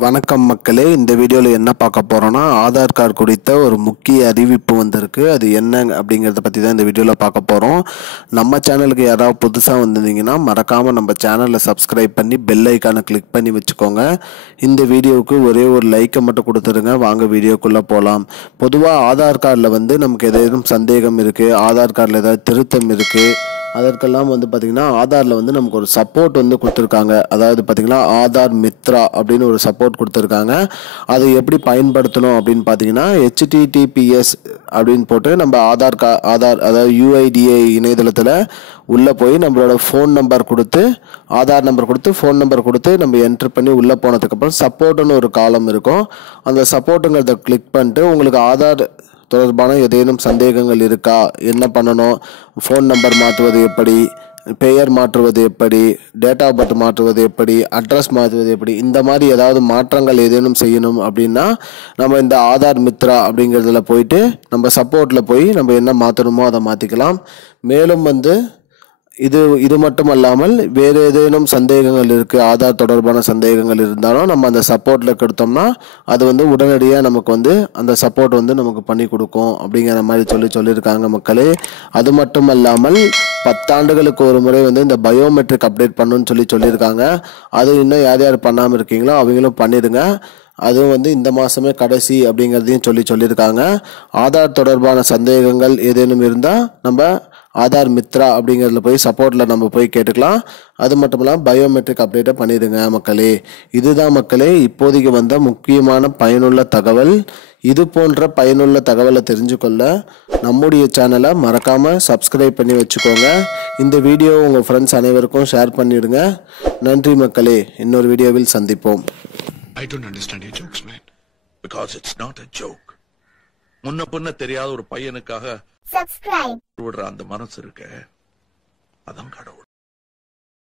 வணக்கம் மக்களே, இந்த வீடியோவில் என்ன பார்க்க போகிறோன்னா ஆதார் கார்டு குறித்த ஒரு முக்கிய அறிவிப்பு வந்திருக்கு. அது என்ன அப்படிங்கிறத பற்றி தான் இந்த வீடியோவில் பார்க்க போகிறோம். நம்ம சேனலுக்கு யாராவது புதுசாக வந்திருந்தீங்கன்னா மறக்காமல் நம்ம சேனலில் சப்ஸ்கிரைப் பண்ணி பெல் ஐக்கானை கிளிக் பண்ணி வச்சுக்கோங்க. இந்த வீடியோவுக்கு ஒரே ஒரு லைக்கை மட்டும் கொடுத்துருங்க. வாங்க வீடியோக்குள்ளே போகலாம். பொதுவாக ஆதார் கார்டில் நமக்கு ஏதேனும் சந்தேகம் இருக்குது, ஆதார் கார்டில் ஏதாவது திருத்தம் இருக்குது, அதற்கெல்லாம் பார்த்திங்கன்னா ஆதாரில் நமக்கு ஒரு சப்போர்ட் கொடுத்துருக்காங்க. அதாவது பார்த்திங்கன்னா ஆதார் மித்ரா அப்படின்னு ஒரு சப்போர்ட் கொடுத்துருக்காங்க. அதை எப்படி பயன்படுத்தணும் அப்படின்னு பார்த்தீங்கன்னா HTTPS அப்படின்னு போட்டு நம்ம ஆதார் அதாவது UIDAI இணையதளத்தில் உள்ளே போய் நம்மளோட ஃபோன் நம்பர் கொடுத்து ஆதார் நம்பர் கொடுத்து ஃபோன் நம்பர் கொடுத்து நம்ம என்ட்ரு பண்ணி உள்ளே போனதுக்கப்புறம் சப்போர்ட்டுன்னு ஒரு காலம் இருக்கும். அந்த சப்போர்ட்டுங்கிறத கிளிக் பண்ணிட்டு உங்களுக்கு ஆதார் தொடர்பான ஏதேனும் சந்தேகங்கள் இருக்கா, என்ன பண்ணணும், ஃபோன் நம்பர் மாற்றுவது எப்படி, பெயர் மாற்றுவது எப்படி, டேட் ஆஃப் பர்த் மாற்றுவது எப்படி, அட்ரஸ் மாற்றுவது எப்படி, இந்த மாதிரி ஏதாவது மாற்றங்கள் ஏதேனும் செய்யணும் அப்படின்னா நம்ம இந்த ஆதார் மித்ரா அப்படிங்கிறதுல போயிட்டு நம்ம சப்போர்ட்டில் போய் நம்ம என்ன மாற்றணுமோ அதை மாற்றிக்கலாம். மேலும் இது மட்டும் அல்லாமல் வேறு ஏதேனும் சந்தேகங்கள் இருக்குது, ஆதார் தொடர்பான சந்தேகங்கள் இருந்தாலும் நம்ம அந்த சப்போர்ட்டில் கொடுத்தோம்னா அது உடனடியாக நமக்கு அந்த சப்போர்ட் நமக்கு பண்ணி கொடுக்கும் அப்படிங்கிற மாதிரி சொல்லியிருக்காங்க மக்களே. அது மட்டும் அல்லாமல் 10 ஆண்டுகளுக்கு ஒரு முறை இந்த பயோமெட்ரிக் அப்டேட் பண்ணணும்னு சொல்லியிருக்காங்க. அது இன்னும் யார் யார் பண்ணாமல் இருக்கீங்களோ அவங்களும் பண்ணிடுங்க. அதுவும் இந்த மாதமே கடைசி அப்படிங்கிறதையும் சொல்லியிருக்காங்க. ஆதார் தொடர்பான சந்தேகங்கள் ஏதேனும் இருந்தால் நம்ம ஆதார் மித்ரா அப்படிங்கிறதுல போய் சப்போர்ட்டில் நம்ம போய் கேட்டுக்கலாம். அது மட்டும் இல்லாமல் பயோமெட்ரிக் அப்டேட்டை பண்ணிடுங்க மக்களே. இதுதான் மக்களே இப்போதைக்கு வந்த முக்கியமான பயனுள்ள தகவல். இது போன்ற பயனுள்ள தகவலை தெரிஞ்சுக்கொள்ள நம்முடைய சேனலை மறக்காமல் சப்ஸ்கிரைப் பண்ணி வச்சுக்கோங்க. இந்த வீடியோ உங்கள் ஃப்ரெண்ட்ஸ் அனைவருக்கும் ஷேர் பண்ணிடுங்க. நன்றி மக்களே, இன்னொரு வீடியோவில் சந்திப்போம். I don't understand your jokes, man. Because it's not a joke. முன்ன பின்ன தெரியாத ஒரு பையனுக்காக subscribe விடுற அந்த மனசு இருக்க, அதான் கடவுள்.